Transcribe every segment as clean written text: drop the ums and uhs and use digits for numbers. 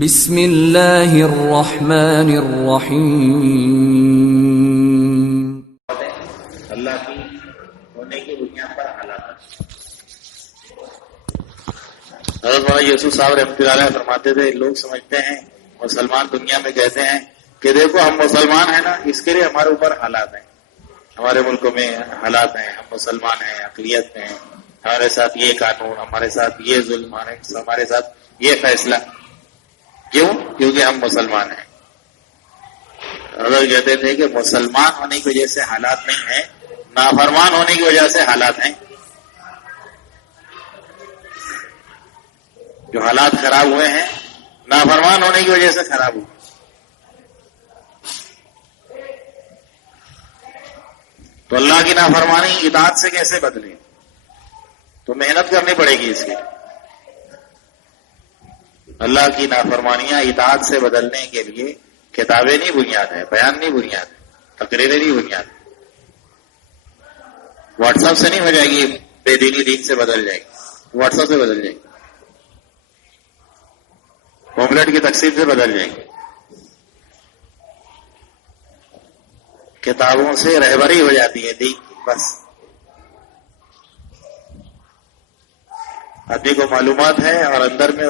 بسم اللہ الرحمن الرحیم۔ اللہ کی ہونے کی بنیاد پر حالات۔ حضرت مولانا یوسف صاحب رحمۃ اللہ علیہ فرماتے تھے، لوگ سمجھتے ہیں مسلمان دنیا میں کہتے ہیں کہ دیکھو ہم مسلمان ہیں نا، اس کے لیے ہمارے اوپر حالات ہیں، ہمارے ملک میں حالات ہیں، ہم مسلمان ہیں، اقلیت میں ہیں، ہمارے ساتھ یہ قانون، ہمارے ساتھ یہ ظلم، ہمارے ساتھ یہ فیصلہ۔ کیوں؟ کیونکہ ہم مسلمان ہیں۔ حضرت کہتے تھے کہ مسلمان ہونے کی وجہ سے حالات نہیں ہیں، نافرمان ہونے کی وجہ سے حالات ہیں۔ جو حالات خراب ہوئے ہیں نافرمان ہونے کی وجہ سے خراب ہوئے۔ تو اللہ کی نافرمانی اطاعت سے کیسے بدلے؟ تو محنت کرنی پڑے گی اس کی۔ اللہ کی نافرمانیاں اطاعت سے بدلنے کے لیے کتابیں نہیں بنیاد ہے، بیان نہیں بنیاد ہے، تقریریں نہیں بنیاد ہے، واٹس ایپ سے نہیں ہو جائے گی، بے دینی دین سے بدل جائے گی، واٹس ایپ سے بدل جائے گی، پوملیٹ کی تقسیم سے بدل جائے گی، کتابوں سے رہبری ہو جاتی ہے دین کی، بس آدمی کو معلومات ہے اور اندر میں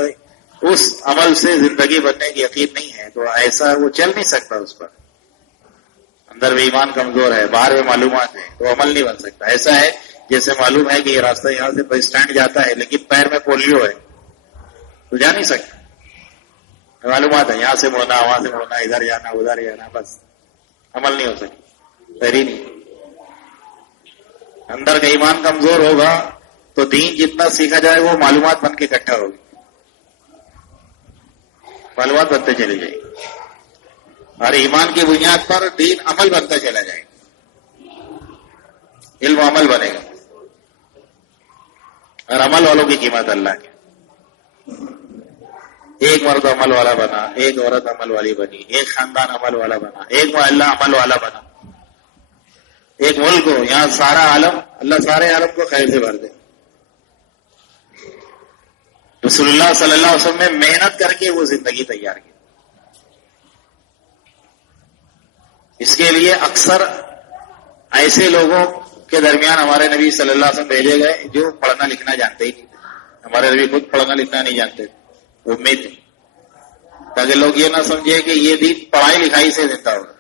اس عمل سے زندگی بننے کی یقین نہیں ہے، تو ایسا وہ چل نہیں سکتا، اس پر اندر میں ایمان کمزور ہے، باہر میں معلومات ہے، تو عمل نہیں بن سکتا۔ ایسا ہے جیسے معلوم ہے کہ یہ راستہ یہاں سے بس اسٹینڈ جاتا ہے، لیکن پیر میں پولیو ہے تو جا نہیں سکتا۔ معلومات ہے یہاں سے مڑنا، وہاں سے مڑنا، ادھر جانا ادھر جانا، بس عمل نہیں ہو سکتا، صحیح نہیں۔ اندر کا ایمان کمزور ہوگا تو دین جتنا سیکھا جائے وہ معلومات بن کے اکٹھا ہوگی، معلومات بنتے چلے جائیں گے، اور ایمان کی بنیاد پر دین عمل بنتا چلا جائے گا، علم و عمل بنے گا، اور عمل والوں کی قیمت اللہ کی۔ ایک مرد عمل والا بنا، ایک عورت عمل والی بنی، ایک خاندان عمل والا بنا، ایک محلہ عمل والا بنا، ایک ملک ہو، یہاں سارا عالم، اللہ سارے عالم کو خیر سے بھر دے۔ رسول اللہ صلی اللہ علیہ وسلم نے محنت کر کے وہ زندگی تیار کی۔ اس کے لیے اکثر ایسے لوگوں کے درمیان ہمارے نبی صلی اللہ علیہ وسلم بھیجے گئے جو پڑھنا لکھنا جانتے ہی نہیں تھے۔ ہمارے نبی خود پڑھنا لکھنا نہیں جانتے تھے، امید تھی، تاکہ لوگ یہ نہ سمجھے کہ یہ دین پڑھائی لکھائی سے زندہ ہوگا،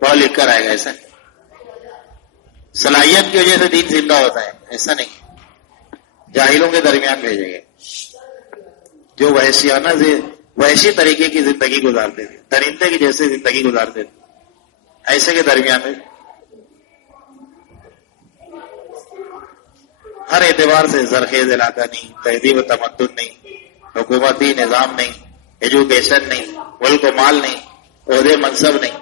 پڑھ لکھ کر آئے گا، ایسا صلاحیت کی وجہ سے دین زندہ ہوتا ہے، ایسا نہیں۔ جاہلوں کے درمیان بھیجے گئے جو وحشی طریقے کی زندگی گزارتے تھے، درندے کی جیسے زندگی گزارتے تھے، ایسے کے درمیان میں ہر اعتبار سے زرخیز علاقہ نہیں، تہذیب و تمدن نہیں، حکومتی نظام نہیں، ایجوکیشن نہیں، ملک و مال نہیں، عہدے منصب نہیں۔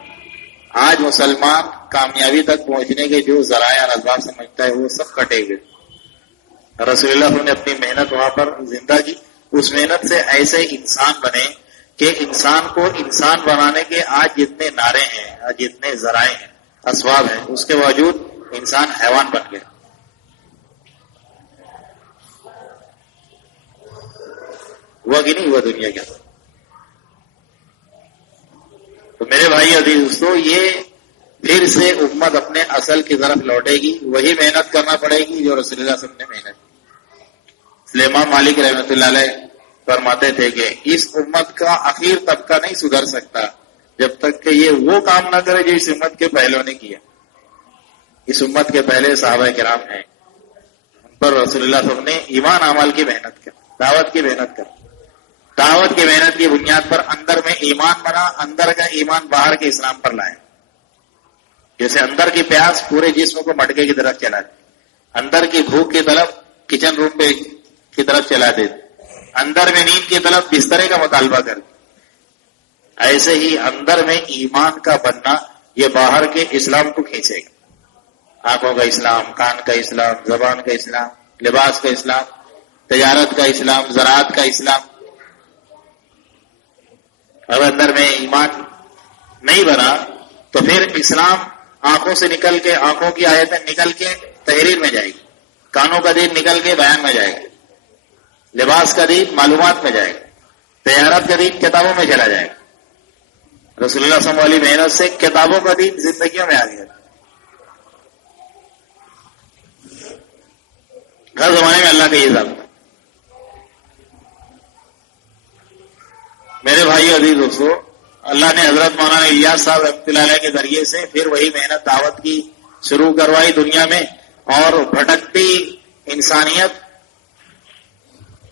آج مسلمان کامیابی تک پہنچنے کے جو ذرائع اور اسباب سمجھتا ہے وہ سب کٹے گئے۔ رسول اللہ نے اپنی محنت وہاں پر زندہ کی، اس محنت سے ایسے انسان بنے کہ انسان کو انسان بنانے کے آج جتنے نعرے ہیں، آج جتنے ذرائع ہیں، اسباب ہیں، اس کے باوجود انسان حیوان بن گیا۔ ہوا کہ نہیں ہوا دنیا کے اندر؟ تو میرے بھائی عزیز دوستو، یہ پھر سے امت اپنے اصل کی طرف لوٹے گی، وہی محنت کرنا پڑے گی جو رسول اللہ صلی اللہ علیہ وسلم نے محنت کی۔ امام مالک رحمۃ اللہ علیہ فرماتے تھے کہ اس امت کا اخیر طبقہ نہیں سدھر سکتا جب تک کہ یہ وہ کام نہ کرے جو اس امت کے پہلوں نے کیا۔ اس امت کے پہلے صحابہ کرام ہیں، ان پر رسول اللہ صلی اللہ علیہ وسلم نے ایمان اعمال کی محنت کر، دعوت کی محنت کر، دعوت کی محنت کی بنیاد پر اندر میں ایمان بنا، اندر کا ایمان باہر کے اسلام پر لائے۔ جیسے اندر کی پیاس پورے جسم کو مٹکے کی طرف چلا دے، اندر کی بھوک کی طرف کچن روم پہ کی طرف چلا دے، اندر میں نیند کی طرف بسترے کا مطالبہ کر دے، ایسے ہی اندر میں ایمان کا بننا یہ باہر کے اسلام کو کھینچے گا۔ آنکھوں کا اسلام، کان کا اسلام، زبان کا اسلام، لباس کا اسلام، تجارت کا اسلام، زراعت کا اسلام۔ اگر اندر میں ایمان نہیں بنا تو پھر اسلام آنکھوں سے نکل کے، آنکھوں کی آیتیں نکل کے تحریر میں جائے گی، کانوں کا دین نکل کے بیان میں جائے گا، لباس کا دین معلومات میں جائے گا، تجارت کا دین کتابوں میں چلا جائے گا. رسول اللہ صلی اللہ علیہ وسلم والی محنت سے کتابوں کا دین زندگیوں میں آ گیا. ہر زمانے میں اللہ کا یہ ضابطہ. میرے بھائی عزیز دوستو، اللہ نے حضرت مولانا الیاس صاحب رحمۃ اللہ علیہ کے ذریعے سے پھر وہی محنت دعوت کی شروع کروائی دنیا میں، اور بھٹکتی انسانیت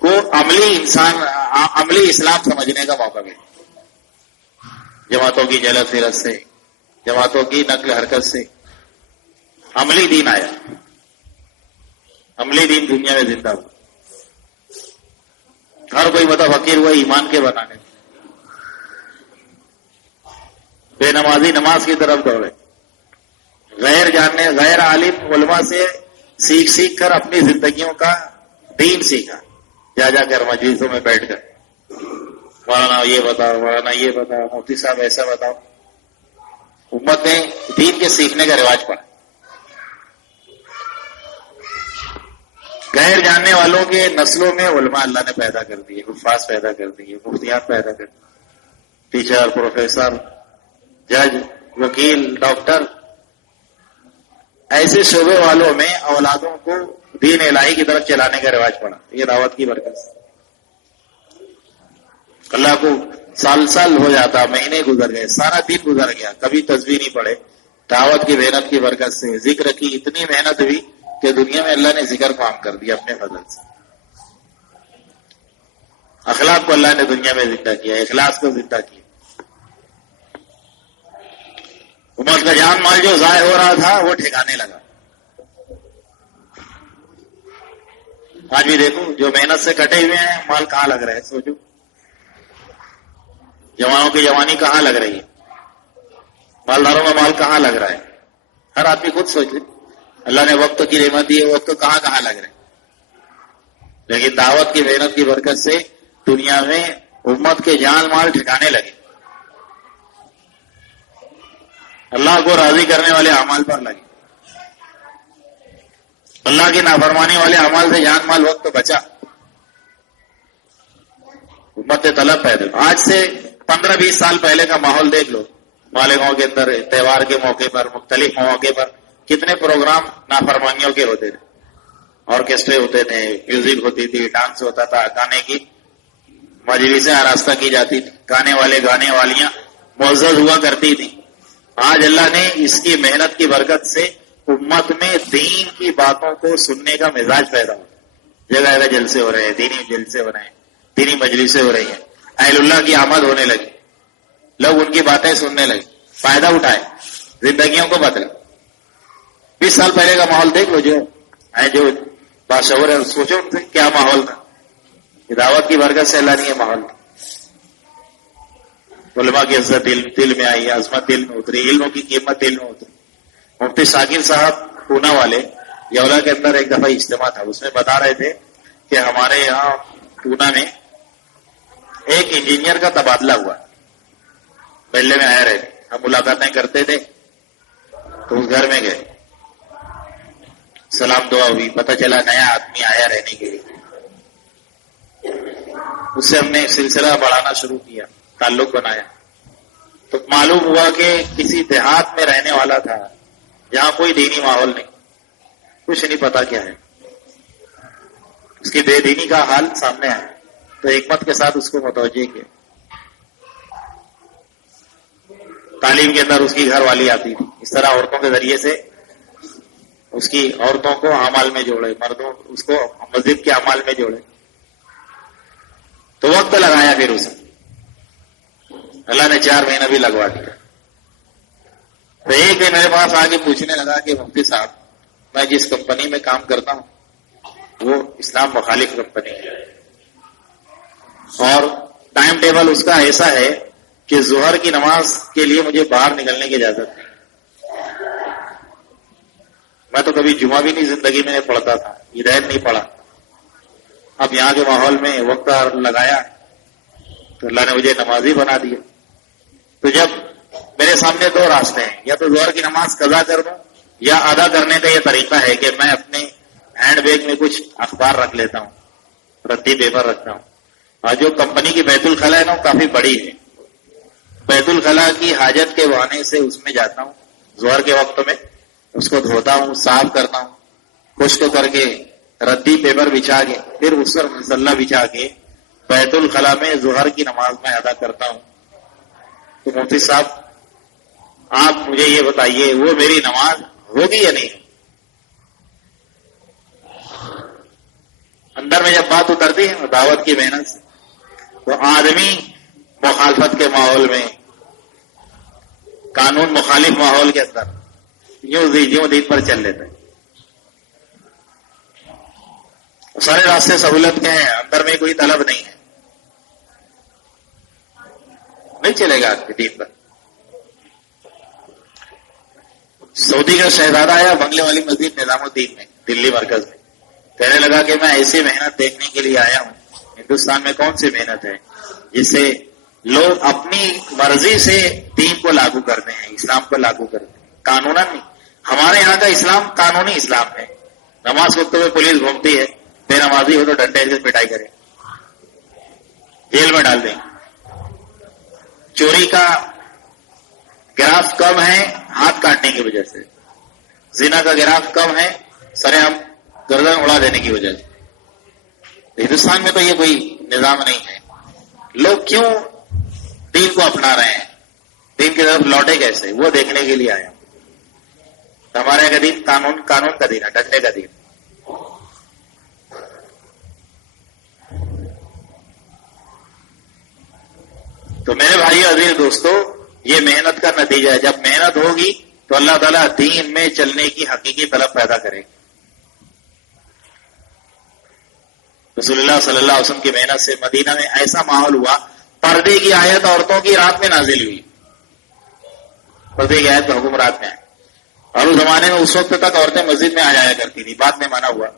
کو عملی اسلام سمجھنے کا موقع ملا. جماعتوں کی جلد فرت سے، جماعتوں کی نقل حرکت سے عملی دین آیا. عملی دین دنیا میں زندہ ہوا. ہر کوئی متفکر ہوا ایمان کے بنانے. بے نمازی نماز کی طرف دوڑے. غیر جاننے، غیر عالم علماء سے سیکھ کر اپنی زندگیوں کا دین سیکھا. جا کر مجلسوں میں بیٹھ کر مولانا یہ بتاؤ، مولانا یہ بتاؤ، مفتی صاحب ایسا بتاؤ. امت نے دین کے سیکھنے کا رواج پڑا. غیر جاننے والوں کے نسلوں میں علماء اللہ نے پیدا کر دیے، حفاظ پیدا کر دیے، مفتیات پیدا کر دیے، ٹیچر، پروفیسر، جج، وکیل، ڈاکٹر. ایسے شعبے والوں میں اولادوں کو دین الہی کی طرف چلانے کا رواج پڑا. یہ دعوت کی برکت سے. اللہ کو سال ہو جاتا، مہینے گزر گئے، سارا دن گزر گیا، کبھی تسبیح نہیں پڑے. دعوت کی محنت کی برکت سے ذکر کی اتنی محنت ہوئی کہ دنیا میں اللہ نے ذکر کو عام کر دیا اپنے فضل سے. اخلاق کو اللہ نے دنیا میں زندہ کیا، اخلاص کو زندہ کیا. امت کا جان مال جو ضائع ہو رہا تھا وہ ٹھکانے لگا. آج بھی دیکھو جو محنت سے کٹے ہوئے ہیں مال کہاں لگ رہا ہے. سوچو جوانوں کی جوانی کہاں لگ رہی ہے، مالداروں کا مال کہاں لگ رہا ہے. ہر آدمی خود سوچ لے. اللہ نے وقت کی نعمت دی ہے، وقت کہاں لگ رہا ہے. لیکن دعوت کی محنت کی برکت سے دنیا میں امت کے جان مال ٹھکانے لگے. اللہ کو راضی کرنے والے اعمال پر لگے. اللہ کی نافرمانی والے اعمال سے جان مال وقت بچا. امت طلب پیدا. آج سے 15-20 سال پہلے کا ماحول دیکھ لو. مالیگاؤں کے اندر تہوار کے موقع پر، مختلف مواقع پر کتنے پروگرام نافرمانیوں کے ہوتے تھے. آرکیسٹرے ہوتے تھے، میوزک ہوتی تھی، ڈانس ہوتا تھا، گانے کی مجلسیں آراستہ کی جاتی تھی، گانے والے گانے والیاں معزز ہوا کرتی تھیں. آج اللہ نے اس کی محنت کی برکت سے امت میں دین کی باتوں کو سننے کا مزاج پیدا ہوا. جگہ جگہ جلسے ہو رہے ہیں، دینی جلسے ہو رہے ہیں، دینی مجلسیں ہو رہی ہیں. اہل اللہ کی آمد ہونے لگی، لوگ ان کی باتیں سننے لگے، فائدہ اٹھائے، زندگیوں کو بدلے. 20 سال پہلے کا ماحول دیکھ لو. جو باشعور ہے سوچو ان سے کیا ماحول تھا. یہ دعوت کی برکت سے اللہ نے یہ ماحول تھا. علماء کی عزت دل میں آئی، عظمت دل میں اتری، علموں کی قیمت دل میں اتری. مفتی شاکر صاحب پونا والے یولا کے اندر ایک دفعہ اجتماع تھا. اس میں بتا رہے تھے کہ ہمارے یہاں پونا میں ایک انجینئر کا تبادلہ ہوا. ملنے میں آئے رہے تھے، ہم ملاقاتیں کرتے تھے تو اس گھر میں گئے، سلام دعا ہوئی، پتہ چلا نیا آدمی آیا رہنے کے لیے. اس سے ہم نے سلسلہ بڑھانا شروع کیا، تعلق بنایا. تو معلوم ہوا کہ کسی دیہات میں رہنے والا تھا جہاں کوئی دینی ماحول نہیں، کچھ نہیں پتا کیا ہے. اس کی بے دینی کا حال سامنے آیا تو حکمت کے ساتھ اس کو متوجہ کیا. تعلیم کے اندر اس کی گھر والی آتی تھی، اس طرح عورتوں کے ذریعے سے اس کی عورتوں کو اعمال میں جوڑے، مردوں اس کو مسجد کے اعمال میں جوڑے. تو وقت لگایا، پھر اسے اللہ نے 4 مہینہ بھی لگوا دیا. تو ایک دن میرے پاس آ کے پوچھنے لگا کہ مفتی صاحب، میں جس کمپنی میں کام کرتا ہوں وہ اسلام مخالف کمپنی ہے، اور ٹائم ٹیبل اس کا ایسا ہے کہ ظہر کی نماز کے لیے مجھے باہر نکلنے کی اجازت نہیں. میں تو کبھی جمعہ بھی نہیں زندگی میں پڑھتا تھا، ہدایت نہیں پڑھا. اب یہاں کے ماحول میں وقت لگایا تو اللہ نے مجھے نمازی بنا دیا. تو جب میرے سامنے 2 راستے ہیں، یا تو ظہر کی نماز قضا کر دوں، یا ادا کرنے کا یہ طریقہ ہے کہ میں اپنے ہینڈ بیگ میں کچھ اخبار رکھ لیتا ہوں، رتی پیپر رکھتا ہوں، اور جو کمپنی کی بیت الخلا ہے نا وہ کافی بڑی ہے. بیت الخلا کی حاجت کے بہانے سے اس میں جاتا ہوں ظہر کے وقت میں, اس کو دھوتا ہوں, صاف کرتا ہوں, خشک کر کے ردی پیپر بچھا کے پھر اس پر مسلح بچھا کے بیت الخلا میں ظہر کی نماز میں ادا کرتا ہوں. تو مفتی صاحب آپ مجھے یہ بتائیے وہ میری نماز ہوگی یا نہیں؟ اندر میں جب بات اترتی ہے دعوت کی محنت سے تو آدمی مخالفت کے ماحول میں, قانون مخالف ماحول کے اندر یوں دین پر چل لیتا ہے. سارے راستے سہولت کے ہیں, اندر میں کوئی طلب نہیں ہے, نہیں چلے گا آپ کے دین پر. سعودی کا شہزادہ آیا بنگلے والی مسجد نظام الدین میں دلی مرکز میں, کہنے لگا کہ میں ایسی محنت دیکھنے کے لیے آیا ہوں. ہندوستان میں کون سی محنت ہے جس سے لوگ اپنی مرضی سے دین کو لاگو کرتے ہیں, اسلام کو لاگو کرتے ہیں, قانون نہیں. ہمارے یہاں کا اسلام قانونی اسلام ہے. نماز وقت میں پولیس گھومتی ہے, بے نمازی ہو تو ڈنڈے سے پٹائی کرے, جیل میں ڈال دیں. چوری کا گراف کم ہے ہاتھ کاٹنے کی وجہ سے, زنا کا گراف کم ہے سرے ہم گردن اڑا دینے کی وجہ سے. ہندوستان میں تو یہ کوئی نظام نہیں ہے. لوگ کیوں دین کو اپنا رہے ہیں, دین کی طرف لوٹے کیسے, وہ دیکھنے کے لیے آیا. ہمارے یہاں کا دین قانون کا دین ہے, ڈنڈے کا دین. تو میرے بھائی عزیز دوستو, یہ محنت کا نتیجہ ہے. جب محنت ہوگی تو اللہ تعالیٰ دین میں چلنے کی حقیقی طلب پیدا کرے گی. رسول اللہ صلی اللہ علیہ وسلم کی محنت سے مدینہ میں ایسا ماحول ہوا, پردے کی آیت عورتوں کی رات میں نازل ہوئی. پردے کی آیت کا حکم رات میں آئے, اور اس زمانے میں اس وقت تک عورتیں مسجد میں آ جایا کرتی تھی, بعد میں منع ہوا.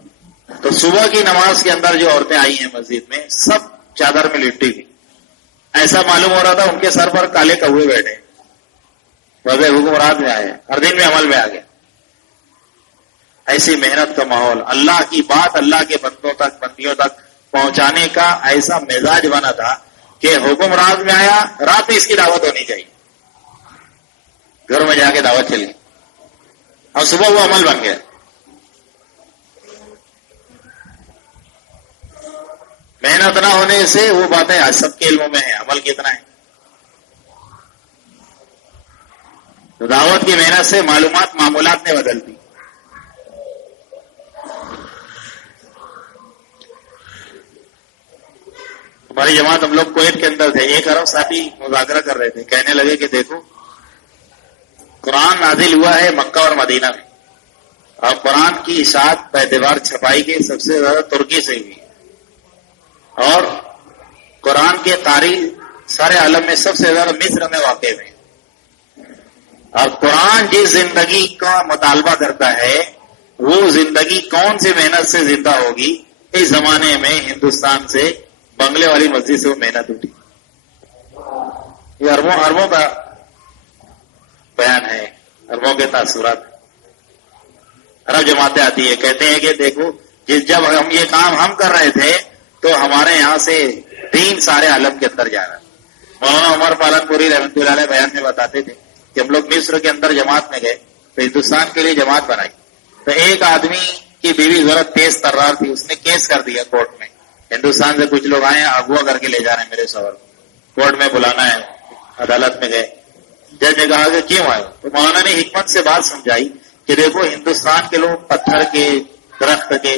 تو صبح کی نماز کے اندر جو عورتیں آئی ہیں مسجد میں سب چادر میں لپٹی تھی. ایسا معلوم ہو رہا تھا ان کے سر پر کالے کوے بیٹھے. وضع حکم رات میں آئے اور دن میں عمل میں آ گئے. ایسی محنت کا ماحول, اللہ کی بات اللہ کے بندوں تک بندیوں تک پہنچانے کا ایسا مزاج بنا تھا کہ حکم رات میں آیا, رات میں اس کی دعوت ہونی چاہیے. گھر میں جا کے دعوت چلی اور صبح وہ عمل بن گیا. محنت نہ ہونے سے وہ باتیں آج سب کے علموں میں ہیں, عمل کتنا ہے. تو دعوت کی محنت سے معلومات معمولات نے بدل دی. ہماری جماعت ہم لوگ کویت کے اندر تھے, ایک عرب صاحب مذاکرہ کر رہے تھے, کہنے لگے کہ دیکھو قرآن نازل ہوا ہے مکہ اور مدینہ میں, اور قرآن کی اشاعت پیداوار چھپائی کے سب سے زیادہ ترکی سے ہوئی, اور قرآن کے قاری سارے عالم میں سب سے زیادہ مصر میں واقع ہوئے. اور قرآن جس زندگی کا مطالبہ کرتا ہے وہ زندگی کون سی محنت سے زندہ ہوگی. اس زمانے میں ہندوستان سے بنگلے والی مسجد سے وہ محنت اٹھی. یہ اربوں کا بیان ہے, اربوں کے تاثرات. عرب جماعتیں آتی ہے, کہتے ہیں کہ دیکھو جب ہم یہ کام ہم کر رہے تھے تو ہمارے یہاں سے دین سارے عالم کے اندر جا رہا ہے. مولانا عمر پالن پوری رحمۃ اللہ علیہ بیان میں بتاتے تھے کہ ہم لوگ مصر کے اندر جماعت میں گئے تو ہندوستان کے لیے جماعت بنائی. تو ایک آدمی کی بیوی ضرورت تیز ترار تھی, اس نے کیس کر دیا کورٹ میں. ہندوستان سے کچھ لوگ آئے, اغوا کر کے لے جا رہے ہیں میرے شوہر کو, کورٹ میں بلانا ہے. عدالت میں گئے, جج نے کہا کہ کیوں آئے, تو مولانا نے حکمت سے بات سمجھائی کہ دیکھو ہندوستان کے لوگ پتھر کے درخت کے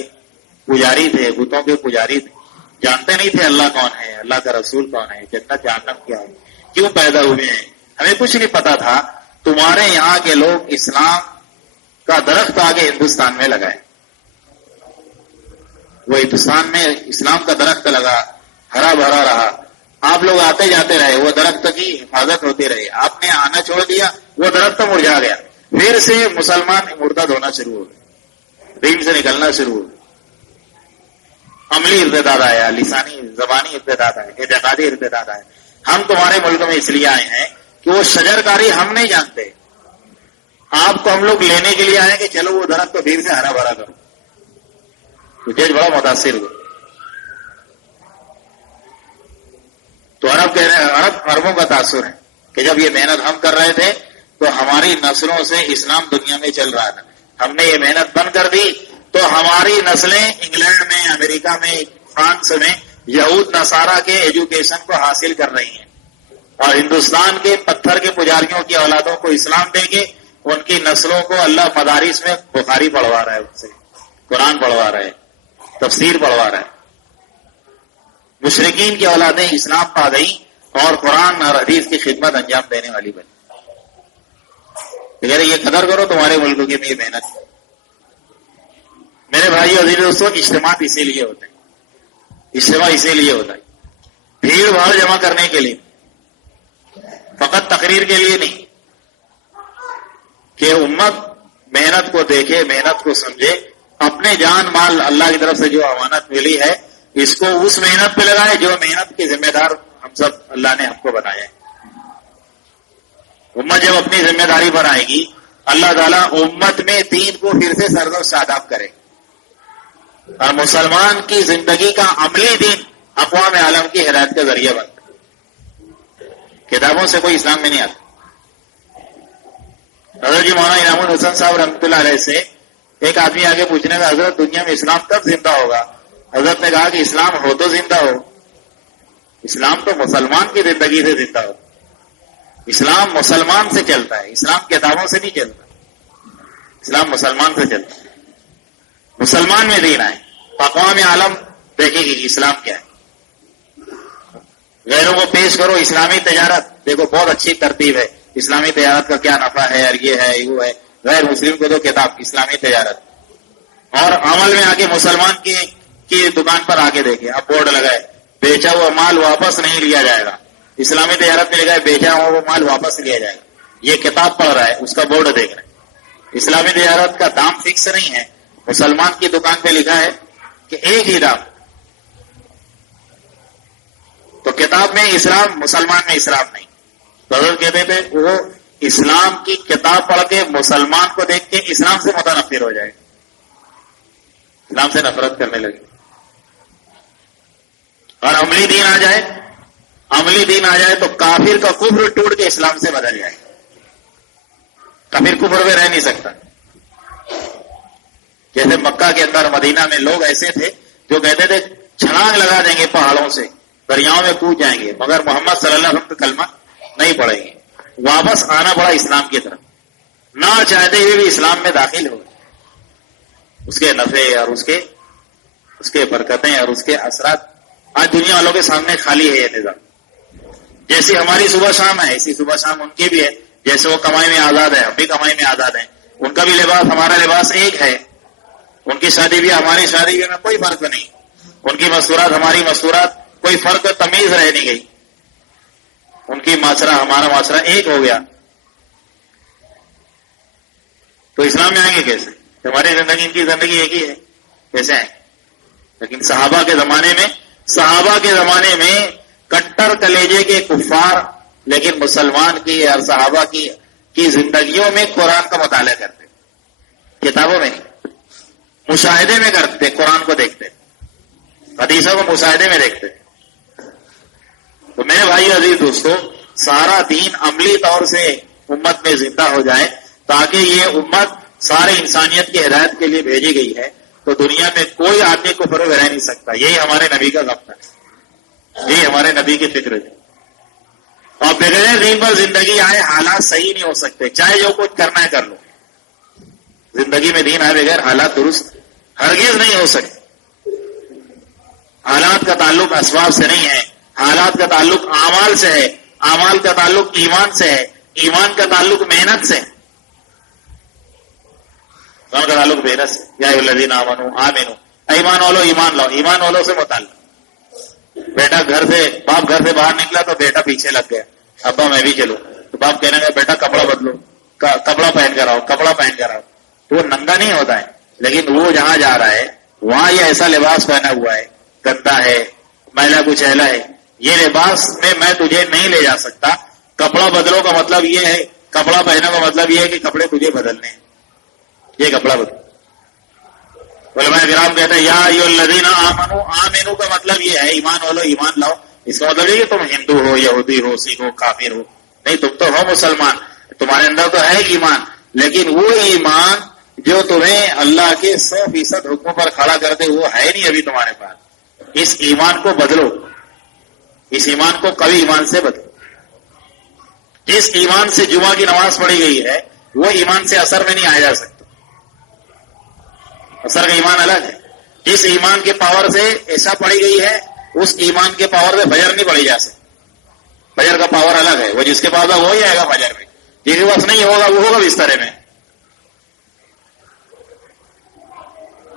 پجاری تھے, بتوں کے پجاری تھے, جانتے نہیں تھے اللہ کون ہے, اللہ کا رسول کون ہے, جنت جہنم کیا ہے, کیوں پیدا ہوئے ہیں, ہمیں کچھ نہیں پتا تھا. تمہارے یہاں کے لوگ اسلام کا درخت آگے ہندوستان میں لگائے, وہ ہندوستان میں اسلام کا درخت لگا, ہرا بھرا رہا, آپ لوگ آتے جاتے رہے, وہ درخت کی حفاظت ہوتی رہی. آپ نے آنا چھوڑ دیا, وہ درخت مرجھا گیا. پھر سے مسلمان مرتد ہونا شروع ہو گئے, دین سے نکلنا شروع ہو گئے. عملی ارتداد آیا, لسانی زبانی ارتداد آیا, اعتقادی ارتداد آیا. ہم تمہارے ملک میں اس لیے آئے ہیں کہ وہ شجرکاری ہم نہیں جانتے, آپ کو ہم لوگ لینے کے لیے آئے کہ چلو وہ درخت کو پھر سے ہرا بھرا کرو. تو جج بڑا متاثر ہوا. تو عربوں کا تاثر ہے کہ جب یہ محنت ہم کر رہے تھے تو ہماری نسلوں سے اسلام دنیا میں چل رہا تھا. ہم نے یہ محنت بند کر دی تو ہماری نسلیں انگلینڈ میں، امریکہ میں، فرانس میں یہود نصارہ کے ایجوکیشن کو حاصل کر رہی ہیں، اور ہندوستان کے پتھر کے پجاریوں کی اولادوں کو اسلام دے کے ان کی نسلوں کو اللہ مدارس میں بخاری پڑھوا رہا ہے، ان سے قرآن پڑھوا رہا ہے، تفسیر پڑھوا رہا ہے. مشرکین کی اولادیں اسلام پا گئی اور قرآن اور حدیث کی خدمت انجام دینے والی بنی. اگر یہ قدر کرو تمہارے ملکوں کی بھی محنت. میرے بھائی عزیز دوستوں، اجتماع اسی لیے ہوتا ہے، اجتماع اسی لیے ہوتا ہے، بھیڑ بھاڑ جمع کرنے کے لیے، فقط تقریر کے لیے نہیں، کہ امت محنت کو دیکھے، محنت کو سمجھے، اپنے جان مال اللہ کی طرف سے جو امانت ملی ہے اس کو اس محنت پہ لگائے جو محنت کے ذمہ دار ہم سب اللہ نے ہم کو بنایا ہے. امت جب اپنی ذمہ داری بنائے گی اللہ تعالیٰ امت میں دین کو پھر سے سرد و شاداب کرے، اور مسلمان کی زندگی کا عملی دین اقوام عالم کی ہدایت کا ذریعہ بنتا ہے. کتابوں سے کوئی اسلام میں نہیں آتا. حضرت جی مولانا انعام الحسن صاحب رحمۃ اللہ علیہ سے ایک آدمی آگے پوچھنے کا، حضرت دنیا میں اسلام کب زندہ ہوگا؟ حضرت نے کہا کہ اسلام ہو تو زندہ ہو، اسلام تو مسلمان کی زندگی سے زندہ ہو. اسلام مسلمان سے چلتا ہے، اسلام کتابوں سے نہیں چلتا، اسلام مسلمان سے چلتا ہے. مسلمان میں دین آئے، اقوام عالم دیکھے گی اسلام کیا ہے. غیروں کو پیش کرو اسلامی تجارت، دیکھو بہت اچھی ترتیب ہے، اسلامی تجارت کا کیا نفع ہے، اور یہ ہے وہ ہے. غیر مسلم کو دو کتاب اسلامی تجارت، اور عمل میں آگے مسلمان کی دکان پر آگے دیکھے اب بورڈ لگائے بیچا ہوا مال واپس نہیں لیا جائے گا. اسلامی تجارت میں لگا ہے بیچا ہوا وہ مال واپس لیا جائے گا. یہ کتاب پڑھ رہا ہے، اس کا بورڈ دیکھ رہا ہے. اسلامی تجارت کا دام فکس نہیں ہے. مسلمان کی دکان پہ لکھا ہے کہ ایک ہی دام. تو کتاب میں اسلام، مسلمان میں اسلام نہیں. تو حضرت کہتے تھے وہ اسلام کی کتاب پڑھ کے مسلمان کو دیکھ کے اسلام سے متنفر ہو جائے، اسلام سے نفرت کرنے لگے. اور عملی دین آ جائے، عملی دین آ جائے تو کافر کا کفر ٹوٹ کے اسلام سے بدل جائے. کافر کفر میں رہ نہیں سکتا. جیسے مکہ کے اندر، مدینہ میں لوگ ایسے تھے جو کہتے تھے چھلانگ لگا دیں گے پہاڑوں سے، دریاؤں میں کود جائیں گے، مگر محمد صلی اللہ علیہ وسلم کا کلمہ نہیں پڑھیں گے. واپس آنا پڑا اسلام کی طرف، نہ چاہتے ہوئے بھی اسلام میں داخل ہو گئے. اس کے نفع اور اس کے برکتیں اور اس کے اثرات آج دنیا والوں کے سامنے خالی ہے. یہ نظام جیسی ہماری صبح شام ہے ایسی صبح شام ان کی بھی ہے. جیسے وہ کمائی میں آزاد ہے، ہم بھی کمائی میں آزاد ہیں. ان کا بھی لباس ہمارا لباس ایک ہے. ان کی شادی بھی ہماری شادی بھی میں کوئی فرق نہیں. ان کی مستورات ہماری مستورات، کوئی فرق تمیز رہ نہیں گئی. ان کی معاشرہ ہمارا معاشرہ ایک ہو گیا. تو اسلام میں آئیں گے کیسے؟ ہماری زندگی ان کی زندگی ایک ہی ہے، کیسے آئیں؟ لیکن صحابہ کے زمانے میں کٹر کلیجے کے کفار، لیکن مسلمان کی اور صحابہ کی زندگیوں میں قرآن کا مطالعہ کرتے، کتابوں میں نہیں، مشاہدے میں کرتے. قرآن کو دیکھتے، حدیثوں کو مشاہدے میں دیکھتے. تو میرے بھائی عزیز دوستو، سارا دین عملی طور سے امت میں زندہ ہو جائے تاکہ یہ امت سارے انسانیت کی ہدایت کے لیے بھیجی گئی ہے. تو دنیا میں کوئی آدمی کو فروغ رہ نہیں سکتا. یہی ہمارے نبی کا ضابطہ ہے، یہی ہمارے نبی کی فکر ہے. اور بغیر دین پر زندگی آئے حالات صحیح نہیں ہو سکتے، چاہے جو کچھ کرنا ہے کر لو. زندگی میں دین آئے بغیر حالات درست ہرگز نہیں ہو سکتے. حالات کا تعلق اسباب سے نہیں ہے، حالات کا تعلق اعمال سے ہے، اعمال کا تعلق ایمان سے ہے، ایمان کا تعلق محنت سے ہے. کا تعلق محنت سے. یا الذین آمنوا آمنوا، ایمان والو ایمان لاؤ. ایمان والوں سے متعلق. بیٹا باپ گھر سے باہر نکلا تو بیٹا پیچھے لگ گیا، ابا میں بھی چلوں. تو باپ کہنے گا بیٹا کپڑا بدلو، کپڑا پہن کر آؤ، کپڑا پہن کر آؤ. تو وہ ننگا نہیں ہوتا ہے، لیکن وہ جہاں جا رہا ہے وہاں یہ ایسا لباس پہنا ہوا ہے، گندا ہے، میلا کچیلا ہے، یہ لباس میں تجھے نہیں لے جا سکتا. کپڑا بدلو کا مطلب یہ ہے، کپڑا پہننے کا مطلب یہ ہے کہ کپڑے تجھے بدلنے ہیں. یہ کپڑا بدلو. علماء کرام کہتے ہیں یا ایھا الذین آمنوا آمنوا کا مطلب یہ ہے ایمان والو ایمان لاؤ. اس کا مطلب یہ کہ تم ہندو ہو، یہودی ہو، سکھ ہو، کافر ہو، نہیں، تم تو ہو مسلمان، تمہارے اندر تو ہے ایمان، لیکن وہ ایمان جو تمہیں اللہ کے 100% حکموں پر کھڑا کر دے وہ ہے نہیں ابھی تمہارے پاس. اس ایمان کو بدلو، اس ایمان کو قوی ایمان سے بدلو. جس ایمان سے جمعہ کی نماز پڑھی گئی ہے وہ ایمان سے اثر میں نہیں آیا جا سکتا. اثر کا ایمان الگ ہے. جس ایمان کے پاور سے ایسا پڑھی گئی ہے اس ایمان کے پاور سے فجر نہیں پڑھی جا سکتی. فجر کا پاور الگ ہے، وہ جس کے پاس ہے وہی آئے گا فجر میں، جس کے پاس نہیں ہوگا وہ ہوگا بسترے میں.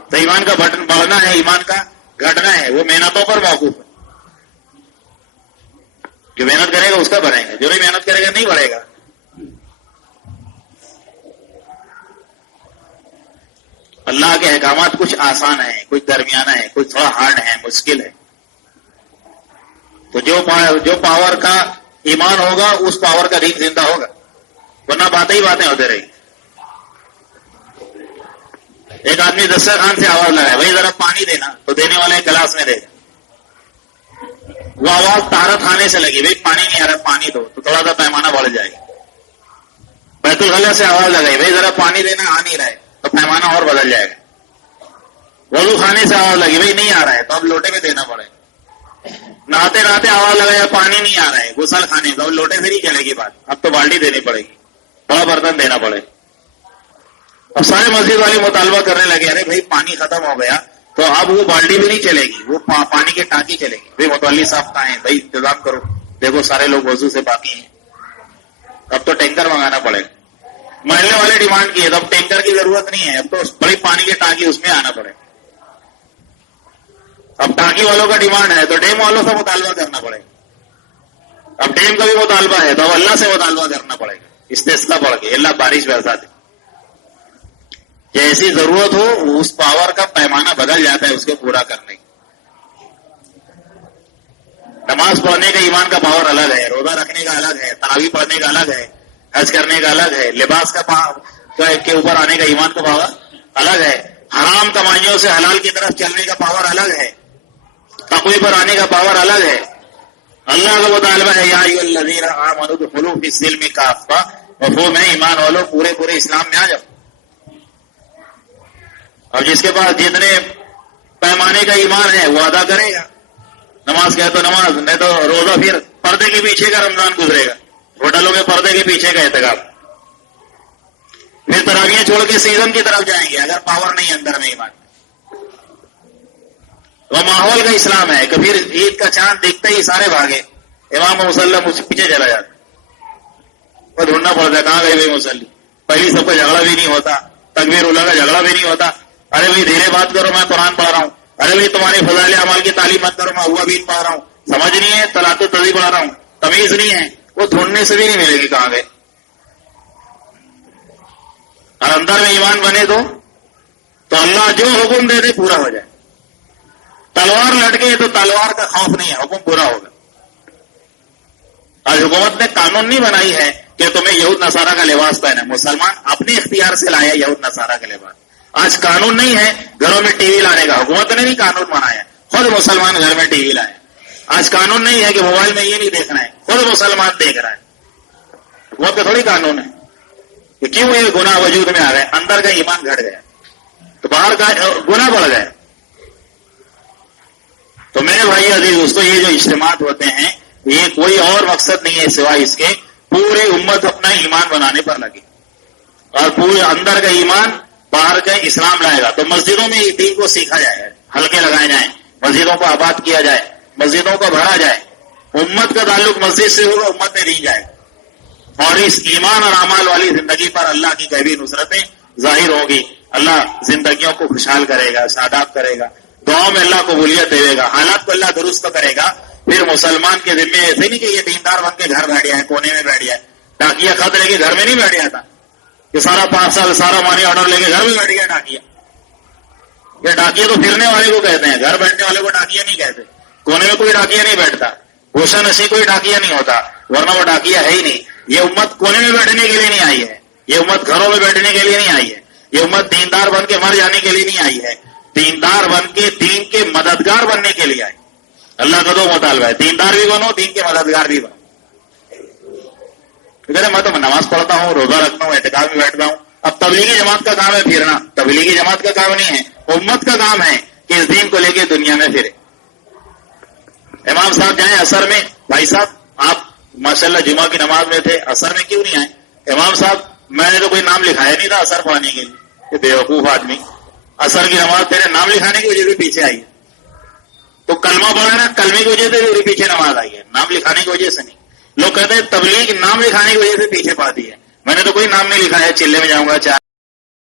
تو ایمان کا بڑھنا ہے، ایمان کا گھٹنا ہے، وہ محنتوں پر موقوف ہے. جو محنت کرے گا اس کا بڑھے گا، جو نہیں محنت کرے گا نہیں بڑھے گا. اللہ کے احکامات کچھ آسان ہیں، کچھ درمیانہ ہے، کچھ تھوڑا ہارڈ ہے، مشکل ہے. تو جو پاور کا ایمان ہوگا اس پاور کا دین زندہ ہوگا، ورنہ باتیں ہی باتیں ہوتے رہی. ایک آدمی دسترخوان سے آواز لگائے، بھائی ذرا پانی دینا، تو دینے والے گلاس میں دے گا. وہ آواز طہارت خانے سے لگی، بھائی پانی نہیں آ رہا پانی دو، تو تھوڑا سا پیمانہ بڑھ جائے گا. بیت الخلا سے آواز لگائی، بھائی ذرا پانی دینا، آ نہیں رہا ہے، تو پیمانہ اور بدل جائے گا. وضو خانے سے آواز لگی، بھائی نہیں آ رہا ہے، تو اب لوٹے میں دینا پڑے گا. نہاتے نہاتے آواز لگایا، پانی نہیں آ رہا ہے، غسل خانے کا، اب لوٹے سے نہیں چلے گی بات، اب تو بالٹی دینی پڑے گی، بڑا برتن دینا پڑے گا. اب سارے مسجد والے مطالبہ کرنے لگے، ارے بھائی پانی ختم ہو گیا، تو اب وہ بالٹی بھی نہیں چلے گی، وہ پانی کی ٹانکی چلے گی. بھائی متولی صاحب کہاں ہیں، بھائی انتظام کرو، دیکھو سارے لوگ وضو سے باقی ہیں. اب تو ٹینکر منگانا پڑے گا. محلے والے ڈیمانڈ کی ہے، اب ٹینکر کی ضرورت نہیں ہے، اب تو بڑی پانی کی ٹانکی اس میں آنا پڑے گا. اب ٹانکی والوں کا ڈیمانڈ ہے تو ڈیم والوں سے مطالبہ کرنا پڑے گا. اب ڈیم کا بھی مطالبہ ہے تو اب اللہ سے مطالبہ کرنا پڑے گا، استسقا پڑھ کے، اللہ بارش برسا دے. جیسی ضرورت ہو اس پاور کا پیمانہ بدل جاتا ہے اس کو پورا کرنے. نماز پڑھنے کا ایمان کا پاور الگ ہے، روزہ رکھنے کا الگ ہے، تراویح پڑھنے کا الگ ہے، حج کرنے کا الگ ہے، لباس کے اوپر آنے کا ایمان کا پاور الگ ہے، حرام کمائیوں سے حلال کی طرف چلنے کا پاور الگ ہے، تقوی پر آنے کا پاور الگ ہے. اللہ کا مطالبہ ہے، یا ایھا الذین آمنوا ادخلوا فی السلم کافہ، مفہوم ہے ایمان والوں پورے اسلام میں آ جاؤ. اور جس کے پاس جتنے پیمانے کا ایمان ہے وہ ادا کرے گا. نماز کہے تو نماز، نہیں تو روزہ پھر پردے کے پیچھے کا رمضان گزرے گا، ہوٹلوں میں پردے کے پیچھے کا احتکاب. پھر تراویحیں چھوڑ کے سیزن کی طرف جائیں گے اگر پاور نہیں اندر میں ایمان. وہ ماحول کا اسلام ہے کہ پھر عید کا چاند دیکھتے ہی سارے بھاگے، امام مسلم اس پیچھے چلا جاتا، وہ ڈھونڈنا پڑتا ہے کہاں گئے بھائی مسلی. پہلی سب کا جھگڑا بھی نہیں ہوتا، تکبیر اللہ کا جھگڑا بھی نہیں ہوتا. ارے بھائی دھیرے بات کرو، میں قرآن پڑھ رہا ہوں. ارے بھائی تمہاری فضائل اعمال کی تعلیم مت کرو، میں ہوا بھی پڑھ رہا ہوں. سمجھ نہیں ہے، طلاق و تذیب پڑھ رہا ہوں، تمیز نہیں ہے، وہ ڈھونڈنے سے بھی نہیں ملے گی کہاں گئے. اور اندر میں ایمان بنے تو اللہ جو حکم دے دے پورا ہو جائے. تلوار لٹکے تو تلوار کا خوف نہیں ہے، حکم پورا ہوگا. آج حکومت نے قانون نہیں بنائی ہے کہ تمہیں یہود نصارہ کا لباس پہنا، مسلمان اپنے اختیار سے لایا یہود نصارہ کا لباس. آج قانون نہیں ہے گھروں میں ٹی وی لانے کا، حکومت نے نہیں قانون بنایا، خود مسلمان گھر میں ٹی وی لائے. آج قانون نہیں ہے کہ موبائل میں یہ نہیں دیکھنا ہے، خود مسلمان دیکھ رہا ہے. حکومت کا تھوڑی قانون ہے کہ کیوں یہ گناہ وجود میں آ گئے، اندر کا ایمان گھٹ گیا تو باہر کا گناہ بڑھ گیا. تو میرے بھائی عزیز دوستو، یہ جو اجتماعات ہوتے ہیں یہ کوئی اور مقصد نہیں ہے سوائے اس کے پورے امت اپنا ایمان بنانے پر لگے اور پورے اندر کا ایمان باہر کا اسلام لائے گا. تو مسجدوں میں دین کو سیکھا جائے، حلقے لگائے جائیں، مسجدوں کو آباد کیا جائے، مسجدوں کو بھرا جائے. امت کا تعلق مسجد سے ہوگا، امت میں دین جائے اور اس ایمان اور اعمال والی زندگی پر اللہ کی غیبی نصرتیں ظاہر ہوں گی. اللہ زندگیوں کو خوشحال کرے گا، شاداب کرے گا، دعاؤں میں اللہ قبولیت دے گا، حالات کو اللہ درست کرے گا. پھر مسلمان کے ذمے ایسے نہیں کہ یہ دیندار بن کے گھر بیٹھ گیا ہے، کونے میں بیٹھ گیا ہے. ڈاکیا خط لے کے گھر میں نہیں بیٹھ گیا تھا کہ سارا 5 سال سارا مانی آرڈر لے کے گھر میں بیٹھ گیا ڈاکیا. یہ ڈاکیا تو پھرنے والے کو کہتے ہیں، گھر بیٹھنے والے کو ڈاکیا نہیں کہتے. کونے میں کوئی ڈاکیا نہیں بیٹھتا، گوشہ نشی کوئی ڈاکیا نہیں ہوتا، ورنہ وہ ڈاکیا ہے ہی نہیں. یہ امت کونے میں بیٹھنے کے لیے نہیں آئی ہے، یہ امت گھروں میں بیٹھنے کے لیے نہیں آئی ہے، یہ امت دیندار بن کے مر جانے کے لیے نہیں آئی ہے، دیندار بن کے دین کے مددگار بننے کے لیے آئی. اللہ کا دو مطالبہ ہے، دیندار بھی بنو، دین کے مددگار بھی بنو. کہتے میں تو نماز پڑھتا ہوں، روزہ رکھتا ہوں، اعتکاف میں بیٹھتا ہوں. اب تبلیغی جماعت کا کام ہے پھرنا، تبلیغی جماعت کا کام نہیں ہے، امت کا کام ہے کہ اس دین کو لے کے دنیا میں پھرے. امام صاحب جائیں اثر میں، بھائی صاحب آپ ماشاءاللہ جمعہ کی نماز میں تھے، اثر میں کیوں نہیں آئے؟ امام صاحب میں نے تو کوئی نام لکھایا نہیں تھا اثر پڑھانے کے لیے. یہ بیوقوف آدمی، اثر کی نماز تیرے نام لکھانے کی وجہ سے پیچھے آئی ہے. تو کلمہ پڑھا نا، کلمے کی وجہ سے میری پیچھے نماز آئی ہے، نام لکھانے کی وجہ سے نہیں. لوگ کہتے ہیں تبلیغ نام لکھانے کی وجہ سے پیچھے پڑتی ہے. میں نے تو کوئی نام نہیں لکھایا، چلے میں جاؤں گا چار